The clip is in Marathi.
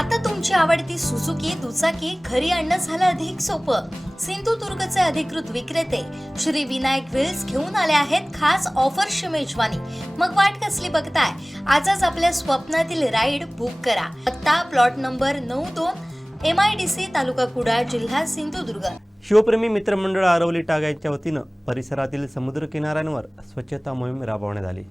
आता तुमची आवडती सुझुकी दुचाकी घरी आणणं झालं अधिक सोपं। सिंधुदुर्गचे अधिकृत विक्रेते श्री विनायक व्हील्स घेऊन आले आहेत खास ऑफरची मेजवानी। मग वाट कसली बघताय, आजच आपल्या स्वप्नातील राईड बुक करा। पत्ता प्लॉट नंबर 92 MIDC तालुका कुडाळ जिल्हा सिंधुदुर्ग। शिवप्रेमी मित्रमंडळ आरवली टागा यांच्या वतीनं परिसरातील समुद्र किनाऱ्यांवर स्वच्छता मोहीम राबवण्यात आली।